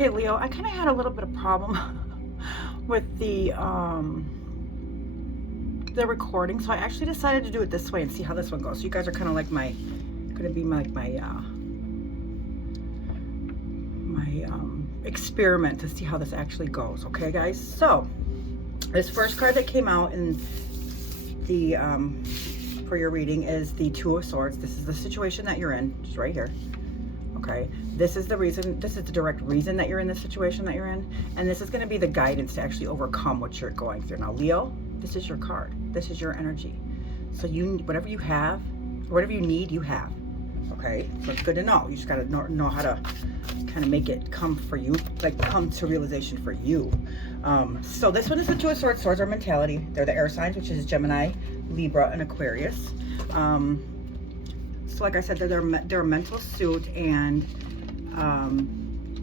Okay, Leo, I kind of had a little bit of problem with the recording, so I actually decided to do it this way and see how this one goes. So you guys are kind of like gonna be my experiment to see how this actually goes. Okay, guys. So this first card that came out in the for your reading is the Two of Swords. This is the situation that you're in, just right here. Okay, this is the reason, this is the direct reason that you're in the situation that you're in, and this is going to be the guidance to actually overcome what you're going through. Now, Leo, this is your card. This is your energy. So you, whatever you have, whatever you need, you have. Okay, so it's good to know. You just got to know how to kind of make it come for you, like come to realization for you. So this one is the Two of Swords. Swords are mentality. They're the air signs, which is Gemini, Libra, and Aquarius. So like I said, they're a mental suit, and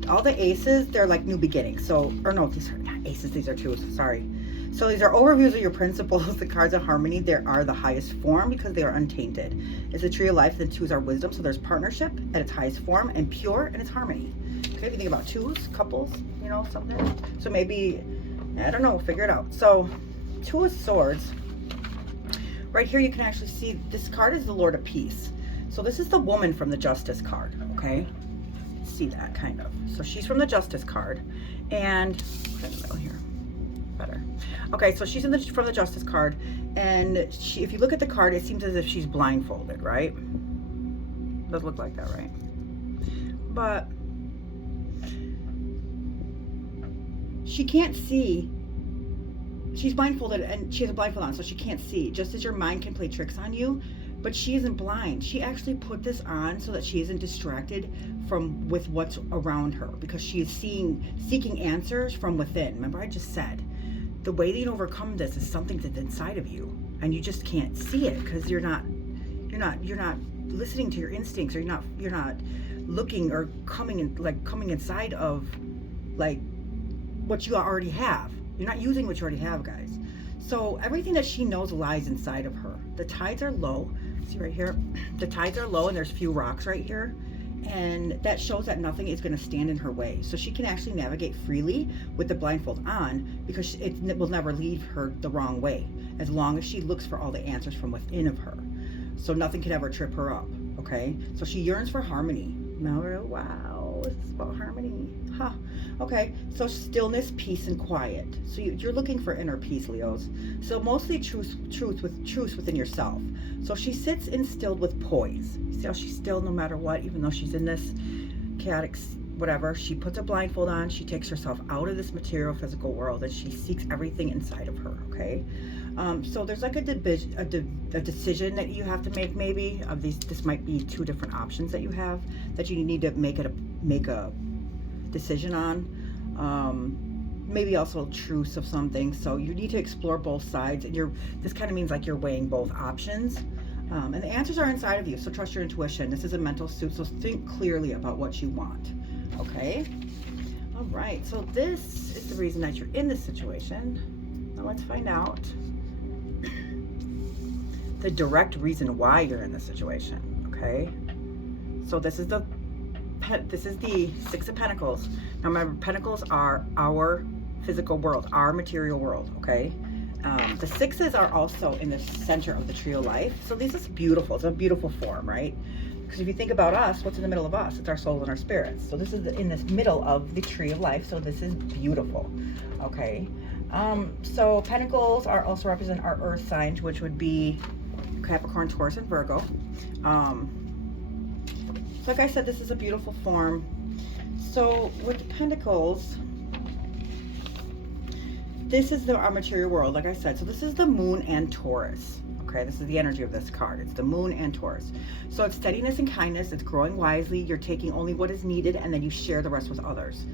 all the aces, they're like new beginnings. So, or no, these are not aces, these are twos, sorry. So these are overviews of your principles. The cards of harmony, they are the highest form because they are untainted. It's a tree of life, then twos are wisdom. So there's partnership at its highest form, and pure and its harmony. Okay, if you think about twos, couples, you know, something. So maybe, I don't know, figure it out. So Two of Swords, right here you can actually see this card is the Lord of Peace. So this is the woman from the Justice card, okay? See that, kind of. So she's from the Justice card, and put it in the middle here, better. Okay, so she's from the Justice card, and she, if you look at the card, it seems as if she's blindfolded, right? Does look like that, right? But she can't see. She's blindfolded, and she has a blindfold on, so she can't see. Just as your mind can play tricks on you, but she isn't blind. She actually put this on so that she isn't distracted with what's around her, because she is seeking answers from within. Remember, I just said the way that you overcome this is something that's inside of you, and you just can't see it because you're not listening to your instincts, or you're not looking or coming inside of like what you already have. You're not using what you already have, guys. So everything that she knows lies inside of her. The tides are low. See right here? The tides are low, and there's few rocks right here. And that shows that nothing is going to stand in her way. So she can actually navigate freely with the blindfold on, because it will never lead her the wrong way, as long as she looks for all the answers from within of her. So nothing can ever trip her up, okay? So she yearns for harmony. Wow, this is about harmony. Huh. Okay, so stillness, peace, and quiet. So you're looking for inner peace, Leos. So mostly truth within yourself. So she sits instilled with poise. You see how she's still no matter what, even though she's in this chaotic whatever. She puts a blindfold on. She takes herself out of this material physical world, and she seeks everything inside of her. Okay. So there's like a decision that you have to make, maybe of these. This might be two different options that you have that you need to make a decision on. Maybe also truths of something. So you need to explore both sides, and this kind of means like you're weighing both options. And the answers are inside of you. So trust your intuition. This is a mental suit. So think clearly about what you want. Okay. All right. So this is the reason that you're in this situation. Now let's find out the direct reason why you're in this situation. Okay. So this is the Six of Pentacles. Now remember, Pentacles are our physical world, our material world. Okay. The sixes are also in the center of the tree of life. So this is beautiful. It's a beautiful form, right? Because if you think about us, what's in the middle of us? It's our souls and our spirits. So this is in this middle of the tree of life. So this is beautiful. Okay. So Pentacles are also represent our earth signs, which would be Capricorn, Taurus, and Virgo. Like I said, this is a beautiful form. So with the Pentacles, this is our material world, like I said. So this is the Moon and Taurus. Okay, this is the energy of this card. It's the Moon and Taurus. So it's steadiness and kindness. It's growing wisely. You're taking only what is needed, and then you share the rest with others.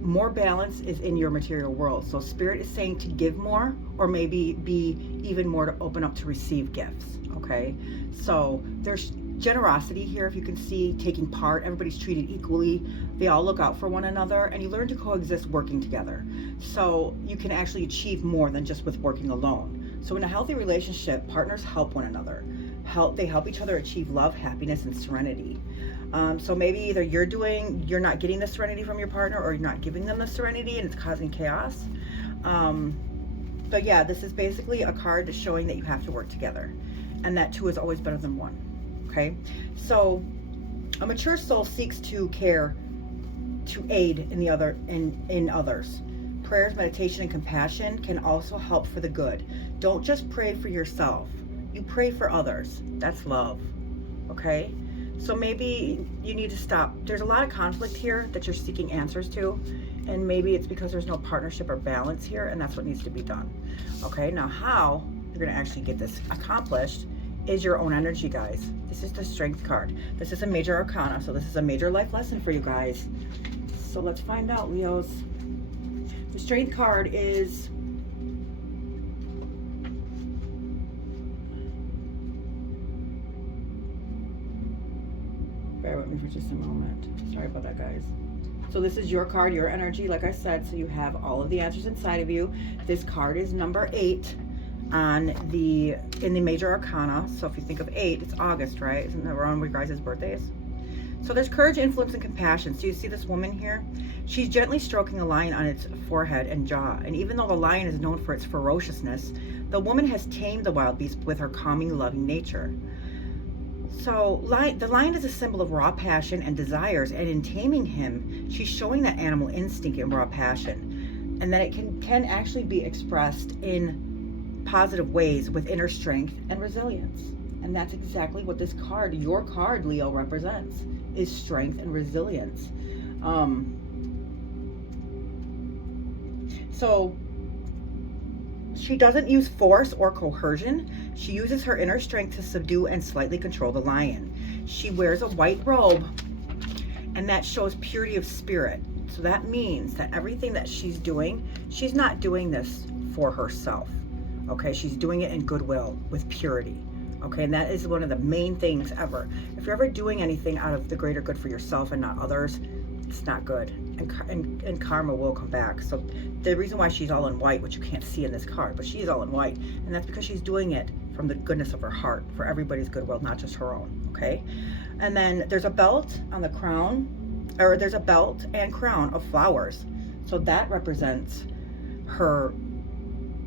More balance is in your material world. So Spirit is saying to give more, or maybe be even more to open up to receive gifts. Okay, so there's generosity here, if you can see, taking part. Everybody's treated equally. They all look out for one another, and you learn to coexist working together. So you can actually achieve more than just with working alone. So in a healthy relationship, partners help one another. They help each other achieve love, happiness, and serenity. So maybe either you're not getting the serenity from your partner, or you're not giving them the serenity and it's causing chaos. But yeah, this is basically a card that's showing that you have to work together, and that two is always better than one. Okay, so a mature soul seeks to care, to aid in others. Prayers, meditation, and compassion can also help for the good. Don't just pray for yourself. You pray for others. That's love. Okay? So maybe you need to stop. There's a lot of conflict here that you're seeking answers to, and maybe it's because there's no partnership or balance here, and that's what needs to be done. Okay? Now, how you're going to actually get this accomplished is your own energy, guys. This is the Strength card. This is a major arcana, so this is a major life lesson for you guys. So let's find out, Leos. The Strength card is bear with me for just a moment. Sorry about that, guys. So this is your card, your energy, like I said, so you have all of the answers inside of you. This card is number 8 in the major arcana. So if you think of 8, it's August, right? Isn't that around your guys' birthdays? So there's courage, influence, and compassion. So you see this woman here? She's gently stroking a lion on its forehead and jaw. And even though the lion is known for its ferociousness, the woman has tamed the wild beast with her calming, loving nature. So the lion is a symbol of raw passion and desires, and in taming him, she's showing that animal instinct and raw passion, and that it can actually be expressed in positive ways with inner strength and resilience. And that's exactly what this card, your card, Leo, represents, is strength and resilience. So she doesn't use force or coercion. She uses her inner strength to subdue and slightly control the lion. She wears a white robe, and that shows purity of spirit. So that means that everything that she's doing, she's not doing this for herself. Okay, she's doing it in goodwill with purity. Okay, and that is one of the main things ever. If you're ever doing anything out of the greater good for yourself and not others, it's not good, and karma will come back. So the reason why she's all in white, which you can't see in this card, but she's all in white, and that's because she's doing it from the goodness of her heart, for everybody's goodwill, not just her own. Okay, and then there's a belt on the crown, or there's a belt and crown of flowers. So that represents her,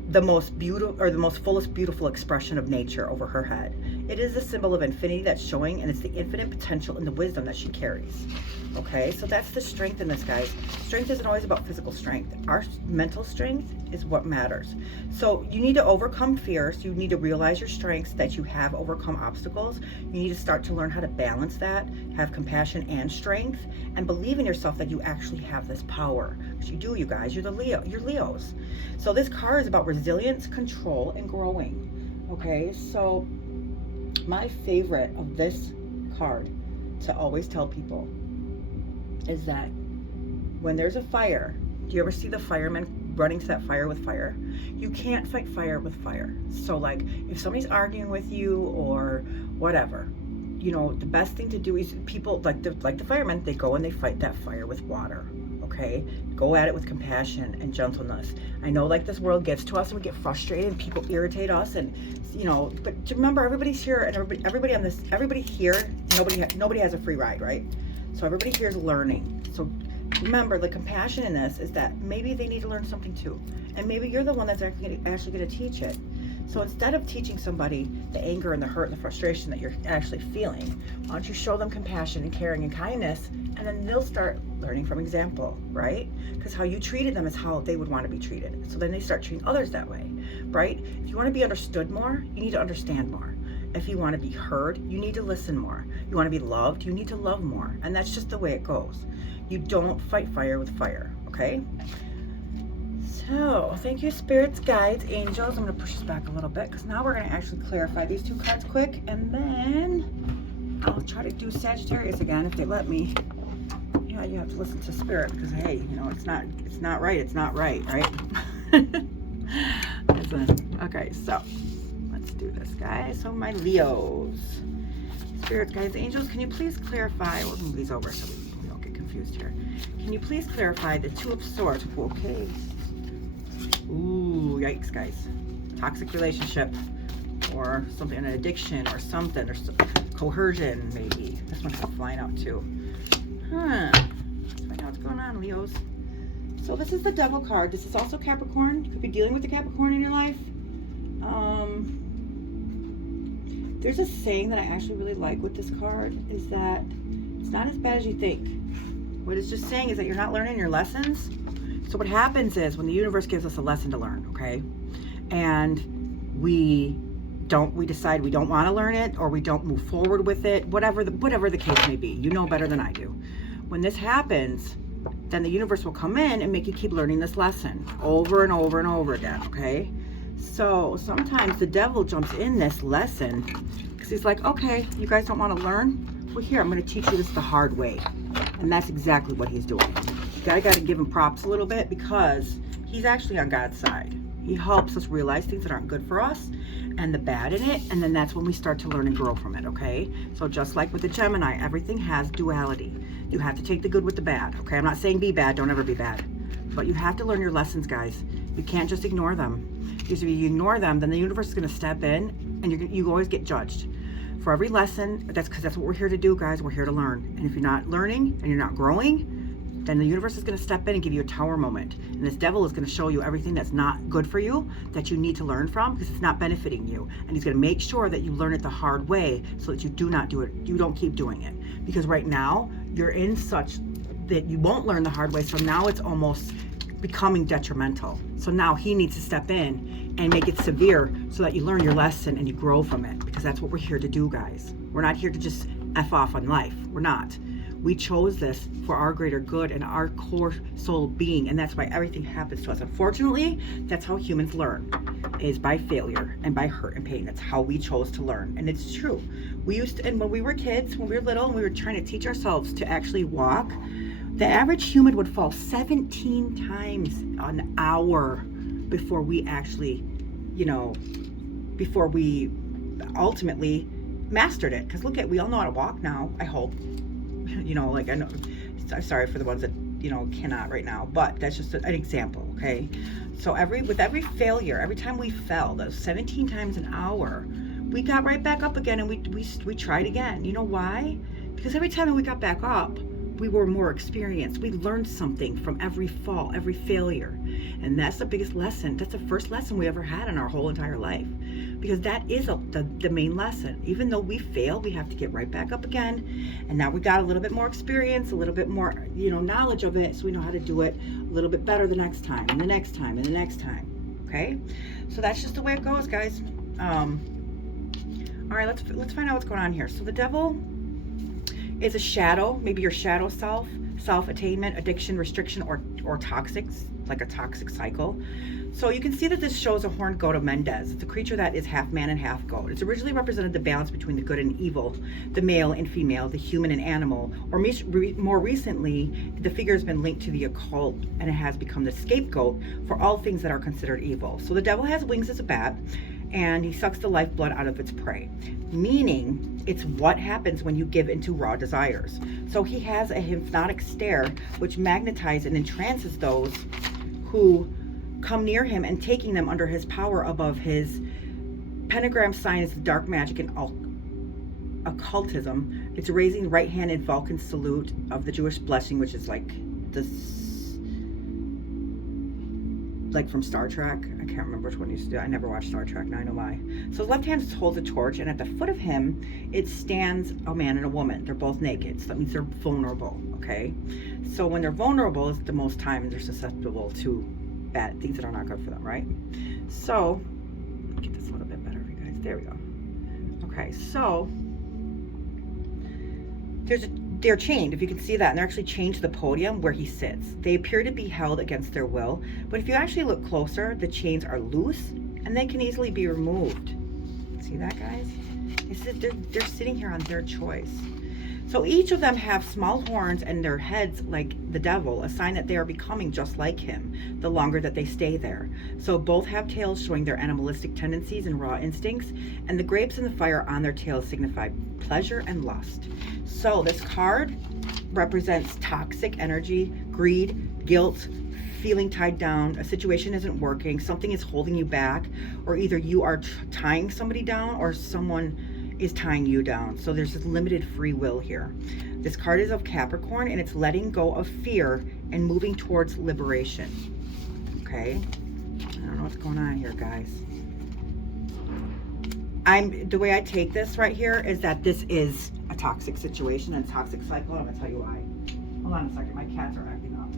the most beautiful, or the most fullest beautiful expression of nature over her head. It is a symbol of infinity that's showing, and it's the infinite potential and the wisdom that she carries. Okay, so that's the strength in this, guys. Strength isn't always about physical strength. Our mental strength is what matters. So you need to overcome fears. You need to realize your strengths, that you have overcome obstacles. You need to start to learn how to balance that, have compassion and strength, and believe in yourself that you actually have this power. Because you do, you guys. You're Leos. So this card is about resilience, control, and growing. Okay, so my favorite of this card to always tell people is that when there's a fire, do you ever see the firemen running to that fire with fire? You can't fight fire with fire. So like if somebody's arguing with you or whatever, you know, the best thing to do is people like the firemen, they go and they fight that fire with water. Okay, go at it with compassion and gentleness. I know, like, this world gets to us and we get frustrated and people irritate us, and you know, but remember, everybody's here, and everybody here, nobody has a free ride, right? So everybody here is learning. So remember, the compassion in this is that maybe they need to learn something too, and maybe you're the one that's actually going to teach it. So instead of teaching somebody the anger and the hurt and the frustration that you're actually feeling, why don't you show them compassion and caring and kindness, and then they'll start learning from example, right? Because how you treated them is how they would want to be treated. So then they start treating others that way, right? If you want to be understood more, you need to understand more. If you want to be heard, you need to listen more. You want to be loved, you need to love more. And that's just the way it goes. You don't fight fire with fire, okay? So, thank you, spirits, guides, angels. I'm going to push this back a little bit because now we're going to actually clarify these two cards quick, and then I'll try to do Sagittarius again if they let me. Yeah, you have to listen to spirit because, hey, you know, it's not right, right? Okay, so let's do this, guys. So my Leos, spirits, guides, angels, can you please clarify? We'll move these over so we don't get confused here. Can you please clarify the Two of Swords? Okay. Ooh, yikes, guys. Toxic relationship, or something, an addiction, or something, or coercion, maybe. This one's flying out too. Let's find out what's going on, Leos. So this is the Devil card. This is also Capricorn. You could be dealing with the Capricorn in your life. There's a saying that I actually really like with this card, is that it's not as bad as you think. What it's just saying is that you're not learning your lessons. So what happens is when the universe gives us a lesson to learn, okay, and we decide we don't want to learn it, or we don't move forward with it, whatever the case may be. You know better than I do. When this happens, then the universe will come in and make you keep learning this lesson over and over and over again, okay? So sometimes the devil jumps in this lesson because he's like, okay, you guys don't want to learn? Well, here, I'm going to teach you this the hard way. And that's exactly what he's doing. You got to give him props a little bit, because he's actually on God's side. He helps us realize things that aren't good for us and the bad in it, and then that's when we start to learn and grow from it, okay? So just like with the Gemini, everything has duality. You have to take the good with the bad, okay? I'm not saying be bad, don't ever be bad. But you have to learn your lessons, guys. You can't just ignore them. Because if you ignore them, then the universe is going to step in, and you always get judged. For every lesson, that's because that's what we're here to do, guys. We're here to learn. And if you're not learning and you're not growing, then the universe is going to step in and give you a tower moment. And this devil is going to show you everything that's not good for you, that you need to learn from, because it's not benefiting you. And he's going to make sure that you learn it the hard way, so that you do not do it. You don't keep doing it. Because right now, you're in such that you won't learn the hard way. So now it's almost becoming detrimental. So now he needs to step in and make it severe, so that you learn your lesson and you grow from it, because that's what we're here to do, guys. We're not here to just F off on life. We're not. We chose this for our greater good and our core soul being, and that's why everything happens to us. Unfortunately, that's how humans learn, is by failure and by hurt and pain. That's how we chose to learn, and it's true. We used to, and when we were kids, when we were little, and we were trying to teach ourselves to actually walk, the average human would fall 17 times an hour before we actually, before we ultimately mastered it. Because look we all know how to walk now, I hope. I know, I'm sorry for the ones that, cannot right now, but that's just an example, okay? So with every failure, every time we fell, those 17 times an hour, we got right back up again, and we tried again. You know why? Because every time that we got back up, we were more experienced. We learned something from every fall, every failure. And that's the biggest lesson. That's the first lesson we ever had in our whole entire life. Because that is the main lesson. Even though we fail, we have to get right back up again. And now we got a little bit more experience, a little bit more, knowledge of it, so we know how to do it a little bit better the next time, and the next time, and the next time. Okay? So that's just the way it goes, guys. All right, let's find out what's going on here. So the devil is a shadow, maybe your shadow self-attainment, addiction, restriction, or toxic, like a toxic cycle. So you can see that this shows a horned goat of Mendez. It's a creature that is half man and half goat. It's originally represented the balance between the good and evil, the male and female, the human and animal, or more recently, the figure has been linked to the occult, and it has become the scapegoat for all things that are considered evil. So the devil has wings as a bat, and he sucks the lifeblood out of its prey, meaning it's what happens when you give into raw desires. So he has a hypnotic stare which magnetizes and entrances those who come near him, and taking them under his power. Above his pentagram sign is the dark magic and occultism. It's raising right hand in Vulcan salute of the Jewish blessing, which is like from Star Trek. I can't remember which one used to do. I never watched Star Trek, now I know why. So his left hand holds a torch, and at the foot of him, it stands a man and a woman. They're both naked, so that means they're vulnerable, okay? So when they're vulnerable, it's the most time they're susceptible to bad things that are not good for them, right? So, let me get this a little bit better for you guys. There we go. Okay, so they're chained, if you can see that, and they're actually chained to the podium where he sits. They appear to be held against their will, but if you actually look closer, the chains are loose and they can easily be removed. See that, guys? They're sitting here on their choice. So each of them have small horns and their heads like the devil, a sign that they are becoming just like him the longer that they stay there. So both have tails showing their animalistic tendencies and raw instincts, and the grapes and the fire on their tails signify pleasure and lust. So this card represents toxic energy, greed, guilt, feeling tied down, a situation isn't working, something is holding you back, or either you are tying somebody down or someone is tying you down. So there's this limited free will here. This card is of Capricorn, and it's letting go of fear and moving towards liberation. Okay? I don't know what's going on here, guys. The way I take this right here is that this is a toxic situation and toxic cycle. I'm going to tell you why. Hold on a second. My cats are acting up.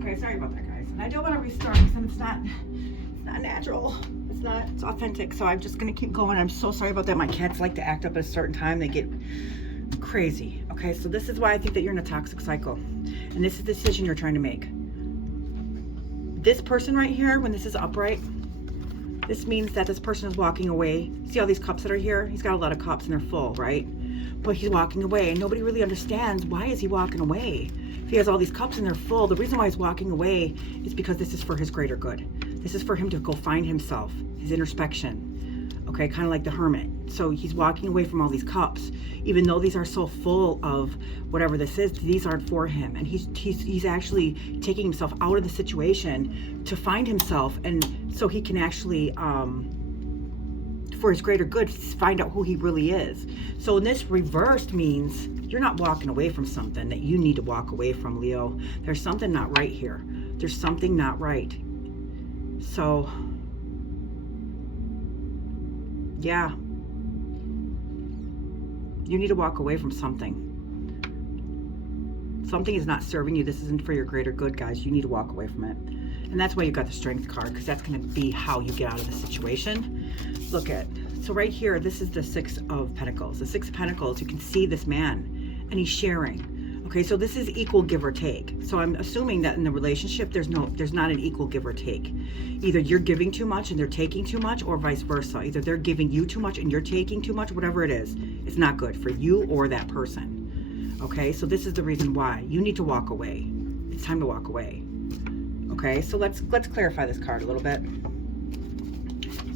Okay, sorry about that, guys. And I don't want to restart because it's not natural. It's authentic. So I'm just going to keep going. I'm so sorry about that. My cats like to act up at a certain time. They get crazy. Okay, so this is why I think that you're in a toxic cycle. And this is the decision you're trying to make. This person right here, when this is upright, this means that this person is walking away. See all these cups that are here? He's got a lot of cups and they're full, right? But he's walking away and nobody really understands why is he walking away. If he has all these cups and they're full, the reason why he's walking away is because this is for his greater good. This is for him to go find himself, his introspection. Okay, kind of like the hermit. So he's walking away from all these cups, even though these are so full of whatever this is. These aren't for him, and he's actually taking himself out of the situation to find himself, and so he can actually, for his greater good, find out who he really is. So in this reversed means you're not walking away from something that you need to walk away from, Leo. There's something not right here. There's something not right. So, yeah. You need to walk away from something. Something is not serving you. This isn't for your greater good, guys. You need to walk away from it. And that's why you got the Strength card, because that's going to be how you get out of the situation. Look at, so right here, this is the Six of Pentacles. The Six of Pentacles, you can see this man, and he's sharing. Okay, so this is equal give or take. So I'm assuming that in the relationship, there's not an equal give or take. Either you're giving too much and they're taking too much, or vice versa. Either they're giving you too much and you're taking too much, whatever it is. It's not good for you or that person. Okay, so this is the reason why you need to walk away. It's time to walk away. Okay, so let's clarify this card a little bit.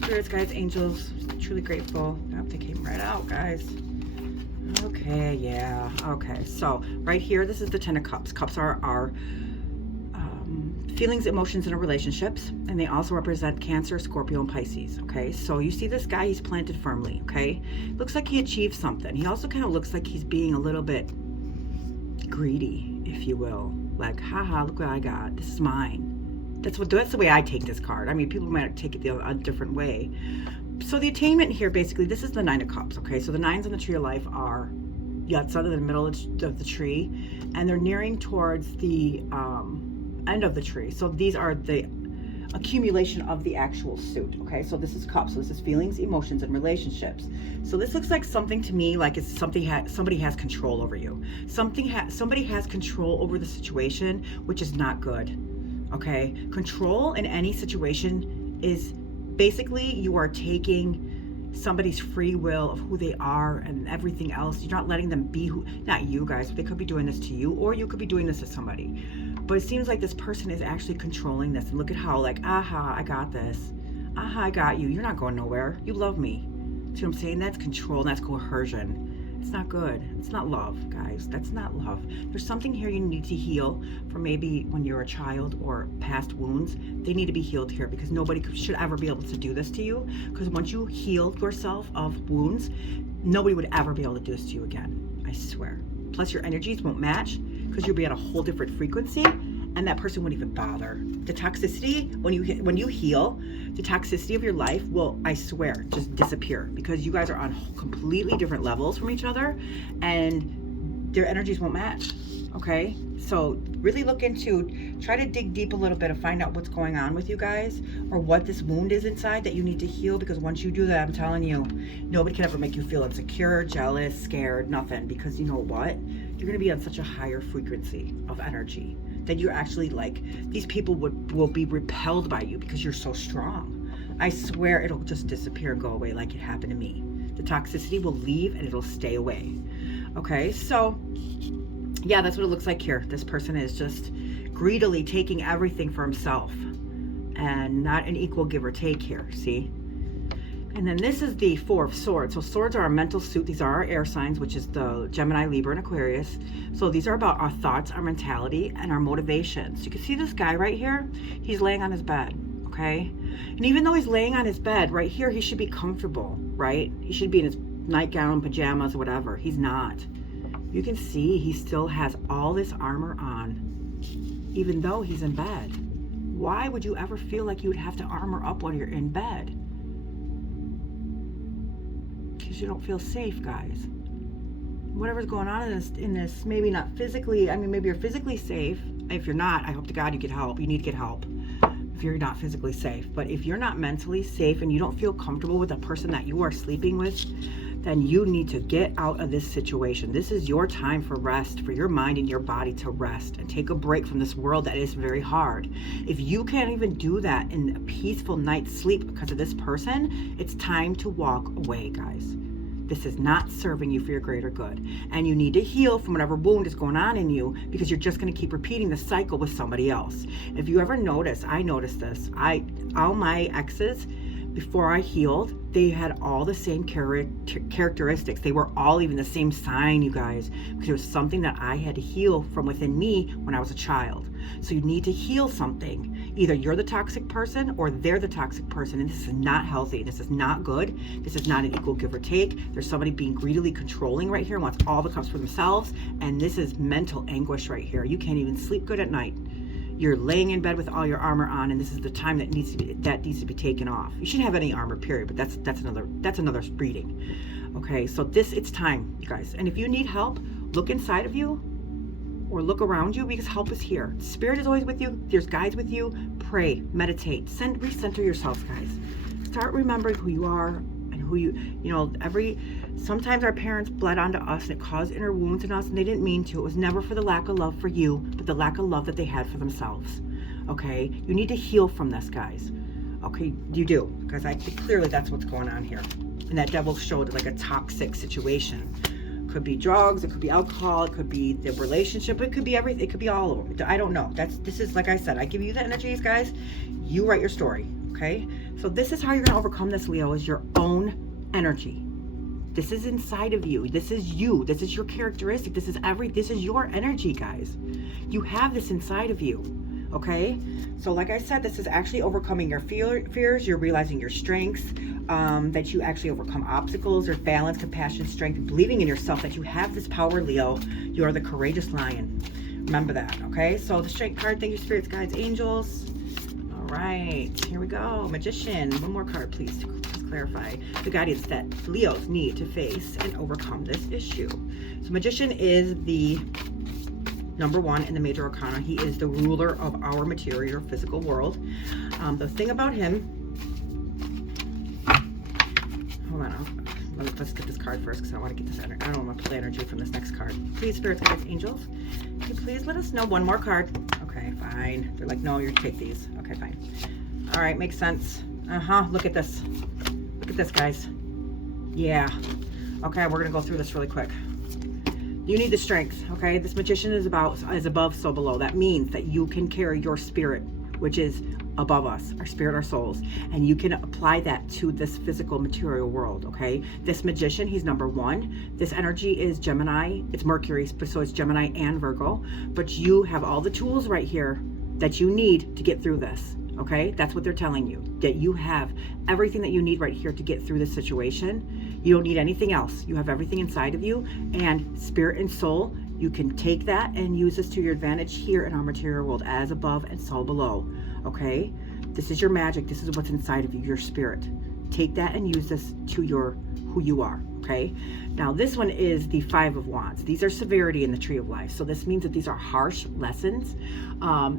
Spirits, guides, angels, truly grateful. Oh, they came right out, guys. Okay, yeah. Okay, so right here, this is the Ten of Cups. Cups are our feelings, emotions, and relationships, and they also represent Cancer, Scorpio, and Pisces. Okay, so you see this guy, he's planted firmly. Okay, looks like he achieved something. He also kind of looks like he's being a little bit greedy, if you will. Like, haha, look what I got. This is mine. That's the way I take this card. I mean, people might take it a different way. So the attainment here, basically, this is the Nine of Cups. Okay, so the nines on the Tree of Life are Yatsa in the middle of the tree, and they're nearing towards the end of the tree. So these are the accumulation of the actual suit. Okay, so this is cups. So this is feelings, emotions, and relationships. So this looks like something to me like it's somebody has control over you. Somebody has control over the situation, which is not good. Okay, control in any situation is basically you are taking somebody's free will of who they are and everything else. You're not letting them be who, not you guys, they could be doing this to you, or you could be doing this to somebody. But it seems like this person is actually controlling this. And look at how, like, aha, I got this. Aha, I got you. You're not going nowhere. You love me. See what I'm saying? That's control, and that's coercion. It's not good. It's not love, guys. That's not love. There's something here you need to heal from, maybe when you're a child or past wounds. They need to be healed here, because nobody should ever be able to do this to you. Because once you heal yourself of wounds, nobody would ever be able to do this to you again. I swear. Plus your energies won't match, because you'll be at a whole different frequency, and that person wouldn't even bother. The toxicity, when you heal, the toxicity of your life will, I swear, just disappear, because you guys are on completely different levels from each other, and their energies won't match. Okay, so really look into, try to dig deep a little bit and find out what's going on with you guys, or what this wound is inside that you need to heal. Because once you do that, I'm telling you, nobody can ever make you feel insecure, jealous, scared, nothing. Because you know what? You're going to be on such a higher frequency of energy that you're actually, like, these people will be repelled by you because you're so strong. I swear it'll just disappear and go away like it happened to me. The toxicity will leave and it'll stay away. Okay, so yeah, that's what it looks like here. This person is just greedily taking everything for himself and not an equal give or take here, see? And then this is the Four of Swords. So swords are our mental suit. These are our air signs, which is the Gemini, Libra, and Aquarius. So these are about our thoughts, our mentality, and our motivations. You can see this guy right here. He's laying on his bed, okay? And even though he's laying on his bed right here, he should be comfortable, right? He should be in his nightgown, pajamas, whatever. He's not. You can see he still has all this armor on, even though he's in bed. Why would you ever feel like you would have to armor up when you're in bed? Because you don't feel safe, guys. Whatever's going on in this, maybe not physically, I mean, maybe you're physically safe. If you're not, I hope to God you get help. You need to get help if you're not physically safe. But if you're not mentally safe and you don't feel comfortable with the person that you are sleeping with, then you need to get out of this situation. This is your time for rest, for your mind and your body to rest and take a break from this world that is very hard. If you can't even do that in a peaceful night's sleep because of this person, it's time to walk away, guys. This is not serving you for your greater good. And you need to heal from whatever wound is going on in you, because you're just going to keep repeating the cycle with somebody else. If you ever notice, I noticed this. All my exes, before I healed, they had all the same characteristics. They were all even the same sign, you guys, because it was something that I had to heal from within me when I was a child. So you need to heal something. Either you're the toxic person or they're the toxic person, and this is not healthy. This is not good. This is not an equal give or take. There's somebody being greedily controlling right here, wants all the cups for themselves, and this is mental anguish right here. You can't even sleep good at night. You're laying in bed with all your armor on, and this is the time that needs to be taken off. You shouldn't have any armor, period, but that's another reading. Okay, so it's time, you guys. And if you need help, look inside of you or look around you, because help is here. Spirit is always with you. There's guides with you. Pray, meditate, recenter yourselves, guys. Start remembering who you are and who sometimes our parents bled onto us and it caused inner wounds in us, and they didn't mean to. It was never for the lack of love for you, but the lack of love that they had for themselves. Okay, you need to heal from this, guys. Okay, you do, because clearly that's what's going on here. And that devil showed like a toxic situation. Could be drugs, it could be alcohol, it could be the relationship, it could be everything, it could be all of them. I don't know. This is, like I said, I give you the energies, guys. You write your story, okay? So this is how you're gonna overcome this, Leo, is your own energy. This is inside of you. This is you. This is your characteristic. This is your energy, guys. You have this inside of you. Okay? So like I said, this is actually overcoming your fears. You're realizing your strengths, that you actually overcome obstacles. There's balance, compassion, strength, believing in yourself, that you have this power, Leo. You are the courageous lion. Remember that, okay? So the strength card, thank you, spirits, guides, angels. All right, here we go. Magician, one more card, please, to clarify the guidance that Leos need to face and overcome this issue. So Magician is the number one in the major arcana. He is the ruler of our material physical world. The thing about him, hold on, let's get this card first, because I want to get this energy. I don't want to pull energy from this next card. Please, spirits, guides, angels, can you please let us know one more card? Okay, fine. They're like, no, you take these. Okay, fine. All right, makes sense. Look at this. Look at this, guys. Yeah. Okay, we're gonna go through this really quick. You need the strength, okay? This Magician is above, so below. That means that you can carry your spirit, which is above us, our spirit, our souls, and you can apply that to this physical material world, okay? This Magician, he's number one. This energy is Gemini. It's Mercury, so it's Gemini and Virgo, but you have all the tools right here that you need to get through this, okay? That's what they're telling you, that you have everything that you need right here to get through this situation. You don't need anything else. You have everything inside of you, and spirit and soul, you can take that and use this to your advantage here in our material world, as above and so below, okay? This is your magic. This is what's inside of you, your spirit. Take that and use this to who you are, okay? Now this one is the Five of Wands. These are severity in the Tree of Life. So this means that these are harsh lessons.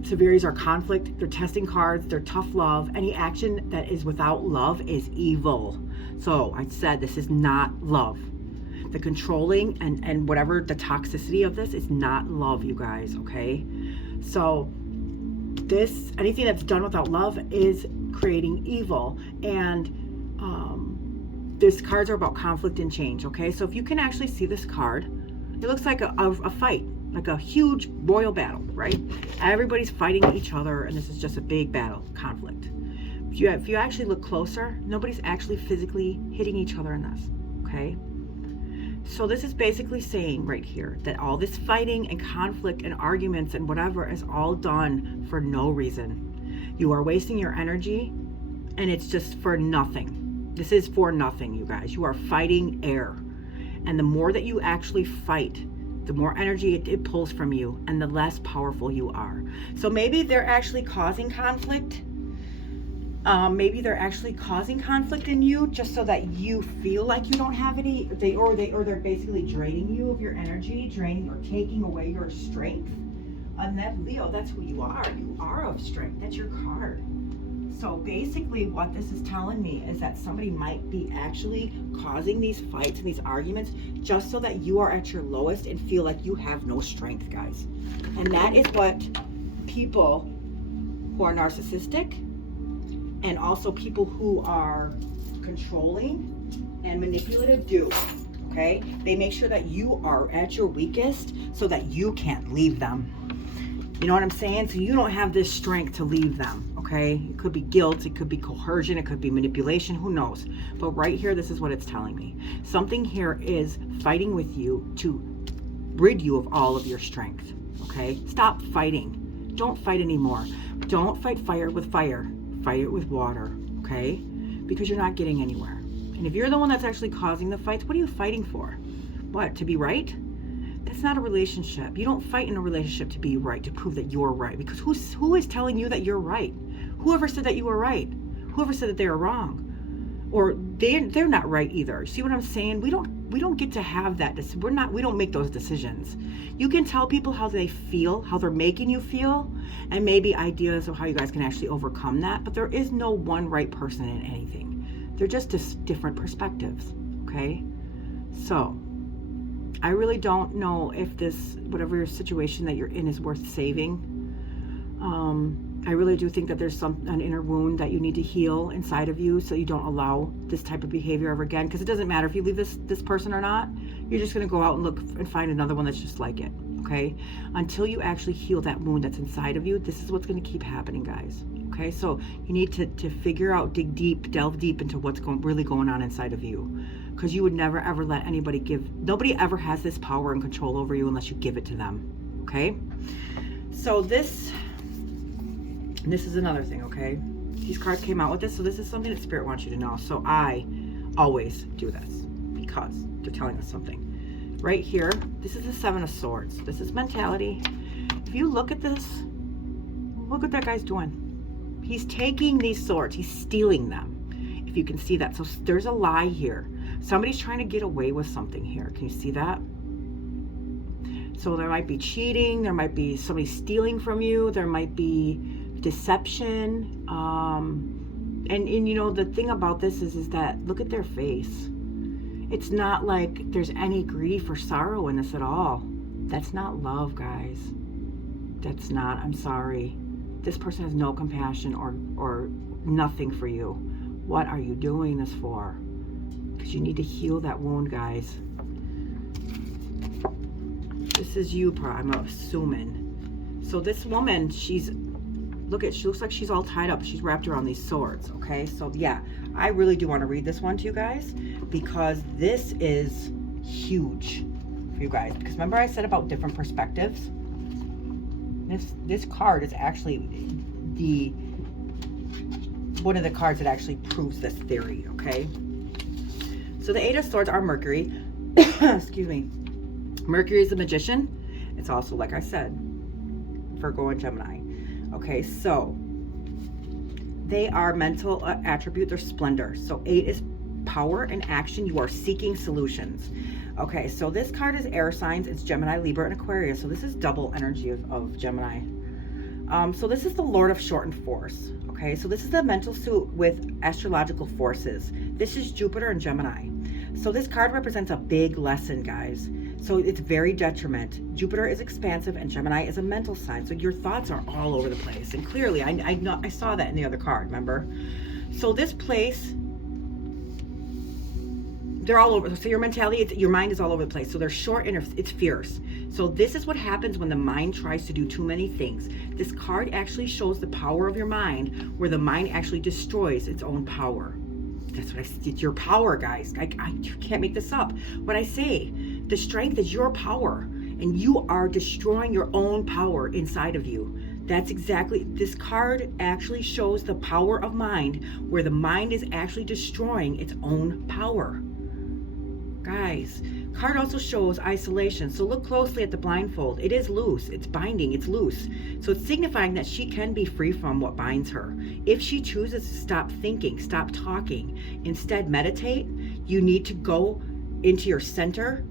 Severities are conflict, they're testing cards, they're tough love. Any action that is without love is evil. So I said this is not love. The controlling and whatever the toxicity of this is not love, you guys, okay? So anything that's done without love is creating evil. And These cards are about conflict and change, okay? So if you can actually see this card, it looks like a fight, like a huge royal battle, right? Everybody's fighting each other, and this is just a big battle, conflict. If you actually look closer, nobody's actually physically hitting each other in this, okay? So this is basically saying right here that all this fighting and conflict and arguments and whatever is all done for no reason. You are wasting your energy, and it's just for nothing. This is for nothing, you guys. You are fighting air. And the more that you actually fight, the more energy it pulls from you, and the less powerful you are. So maybe they're actually causing conflict. Maybe they're actually causing conflict in you just so that you feel like you don't have any. Or they're basically draining you of your energy, draining or taking away your strength. And that, Leo, that's who you are. You are of strength. That's your card. So basically what this is telling me is that somebody might be actually causing these fights and these arguments just so that you are at your lowest and feel like you have no strength, guys. And that is what people who are narcissistic and also people who are controlling and manipulative do, okay? They make sure that you are at your weakest so that you can't leave them. You know what I'm saying? So you don't have this strength to leave them, okay? It could be guilt, it could be coercion, it could be manipulation, who knows? But right here, this is what it's telling me. Something here is fighting with you to rid you of all of your strength, okay? Stop fighting. Don't fight anymore. Don't fight fire with fire. Fight it with water, okay? Because you're not getting anywhere. And if you're the one that's actually causing the fights, what are you fighting for? What, to be right? That's not a relationship. You don't fight in a relationship to be right, to prove that you're right. Because who is telling you that you're right? Whoever said that you were right? Whoever said that they were wrong? Or they're not right either. See what I'm saying? We don't get to have that. We don't make those decisions. You can tell people how they feel, how they're making you feel, and maybe ideas of how you guys can actually overcome that. But there is no one right person in anything. They're just different perspectives, okay? So I really don't know if this, whatever situation that you're in, is worth saving. I really do think that there's an inner wound that you need to heal inside of you so you don't allow this type of behavior ever again. Because it doesn't matter if you leave this person or not. You're just going to go out and look and find another one that's just like it, okay? Until you actually heal that wound that's inside of you, this is what's going to keep happening, guys. Okay, so you need to figure out, delve deep into what's really going on inside of you. Because you would never ever let nobody ever has this power and control over you unless you give it to them, okay? So this is another thing, okay? These cards came out with this, so this is something that Spirit wants you to know. So I always do this because they're telling us something. Right here, this is the Seven of Swords. This is mentality. If you look at this, look what that guy's doing. He's taking these swords. He's stealing them. If you can see that. So there's a lie here. Somebody's trying to get away with something here. Can you see that? So there might be cheating. There might be somebody stealing from you. There might be deception. And you know, the thing about this is that, look at their face. It's not like there's any grief or sorrow in this at all. That's not love, guys. That's not. I'm sorry. This person has no compassion or nothing for you. What are you doing this for? Because you need to heal that wound, guys. This is you, I'm assuming. So this woman, she looks like she's all tied up. She's wrapped around these swords, okay? So yeah, I really do want to read this one to you guys because this is huge for you guys. Because remember I said about different perspectives? This card is actually one of the cards that actually proves this theory, okay? So the Eight of Swords are Mercury. Excuse me. Mercury is the magician. It's also, like I said, Virgo and Gemini. Okay, so they are mental attribute, they're splendor. So 8 is power and action. You are seeking solutions. Okay, so this card is air signs. It's Gemini, Libra, and Aquarius. So this is double energy of Gemini. So this is the Lord of Shortened Force. Okay, so this is the mental suit with astrological forces. This is Jupiter and Gemini. So this card represents a big lesson, guys. So it's very detriment. Jupiter is expansive and Gemini is a mental sign. So your thoughts are all over the place. And clearly, I saw that in the other card, remember? So this place they're all over. So your mentality, your mind is all over the place. So they're short and it's fierce. So this is what happens when the mind tries to do too many things. This card actually shows the power of your mind, where the mind actually destroys its own power. That's what it's your power, guys. I can't make this up. What I say, the strength is your power, and you are destroying your own power inside of you. That's exactly, this card actually shows the power of mind, where the mind is actually destroying its own power. Guys, card also shows isolation. So look closely at the blindfold. It is loose. It's binding. It's loose. So it's signifying that she can be free from what binds her. If she chooses to stop thinking, stop talking, instead meditate, you need to go into your center,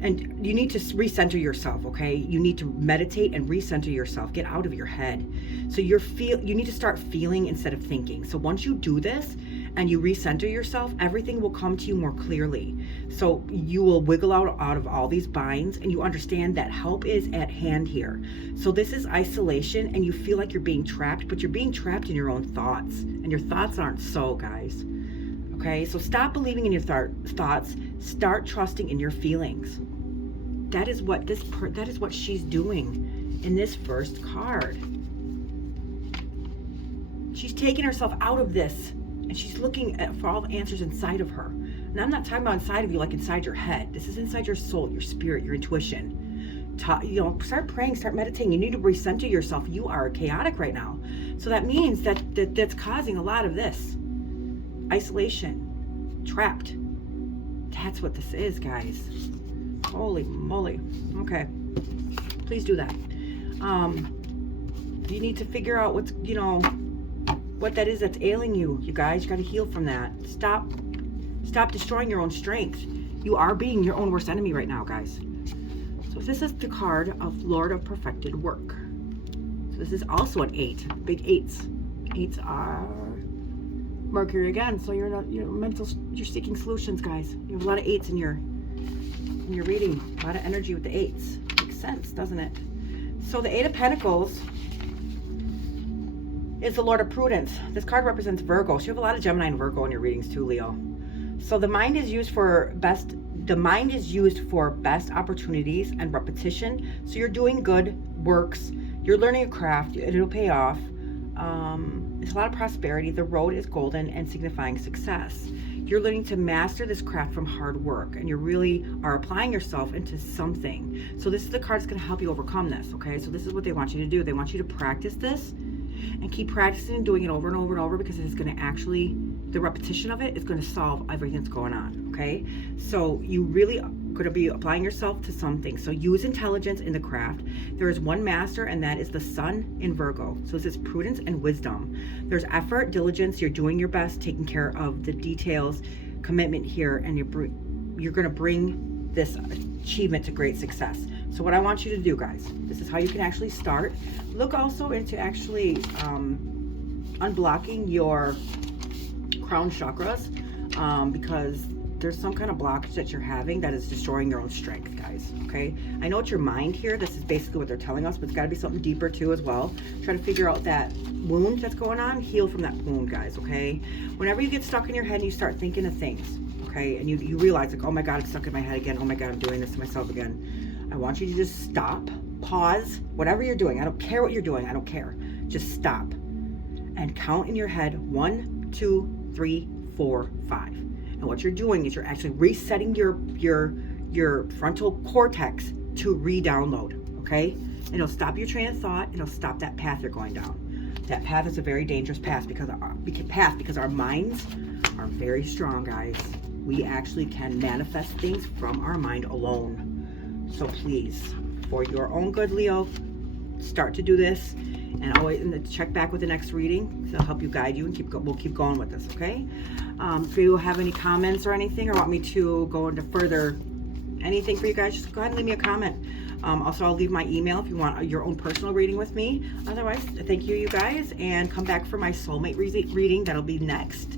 and you need to recenter yourself, okay? You need to meditate and recenter yourself. Get out of your head. So you need to start feeling instead of thinking. So once you do this and you recenter yourself, everything will come to you more clearly. So you will wiggle out of all these binds, and you understand that help is at hand here. So this is isolation, and you feel like you're being trapped, but you're being trapped in your own thoughts, and your thoughts aren't so, guys. Okay, so stop believing in your thoughts. Start trusting in your feelings. That is what she's doing in this first card. She's taking herself out of this, and she's looking for all the answers inside of her. And I'm not talking about inside of you, like inside your head. This is inside your soul, your spirit, your intuition. Start praying, start meditating. You need to recenter yourself. You are chaotic right now. So that means that's causing a lot of this. Isolation, trapped. That's what this is, guys. Holy moly. Okay, please do that. You need to figure out what that is that's ailing you. You guys, you got to heal from that. Stop destroying your own strength. You are being your own worst enemy right now, guys. So this is the card of Lord of Perfected Work. So this is also an 8. Big 8s. 8s are Mercury again. So you're seeking solutions, guys. You have a lot of 8s in your reading. A lot of energy with the 8s. Makes sense, doesn't it? So the 8 of Pentacles is the Lord of Prudence. This card represents Virgo. So you have a lot of Gemini and Virgo in your readings too, Leo. So the mind is used for best opportunities and repetition. So you're doing good works. You're learning a craft. It'll pay off. It's a lot of prosperity. The road is golden and signifying success. You're learning to master this craft from hard work, and you really are applying yourself into something. So this is the card that's going to help you overcome this, okay? So this is what they want you to do. They want you to practice this and keep practicing and doing it over and over and over, because it's going to actually, the repetition of it is going to solve everything that's going on, okay? So you really are going to be applying yourself to something. So use intelligence in the craft. There is one master, and that is the Sun in Virgo. So this is prudence and wisdom. There's effort, diligence. You're doing your best, taking care of the details, commitment here, and you're going to bring this achievement to great success. So what I want you to do, guys, this is how you can actually start. Look also into actually unblocking your crown chakras, because there's some kind of blockage that you're having that is destroying your own strength, guys, okay? I know it's your mind here. This is basically what they're telling us, but it's got to be something deeper too as well. Try to figure out that wound that's going on. Heal from that wound, guys, okay? Whenever you get stuck in your head and you start thinking of things, okay, and you realize, like, oh my God, it's stuck in my head again. Oh my God, I'm doing this to myself again. I want you to just stop, pause, whatever you're doing. I don't care what you're doing. I don't care. Just stop and count in your head 1, 2, 3, 4, 5. And what you're doing is you're actually resetting your frontal cortex to re-download, okay? And it'll stop your train of thought. It'll stop that path you're going down. That path is a very dangerous path because our minds are very strong, guys. We actually can manifest things from our mind alone. So please, for your own good, Leo, start to do this, and always check back with the next reading. It'll help you, guide you, and we'll keep going with this, okay? If you have any comments or anything, or want me to go into further anything for you guys, just go ahead and leave me a comment. Also, I'll leave my email if you want your own personal reading with me. Otherwise, thank you guys, and come back for my soulmate reading. That'll be next.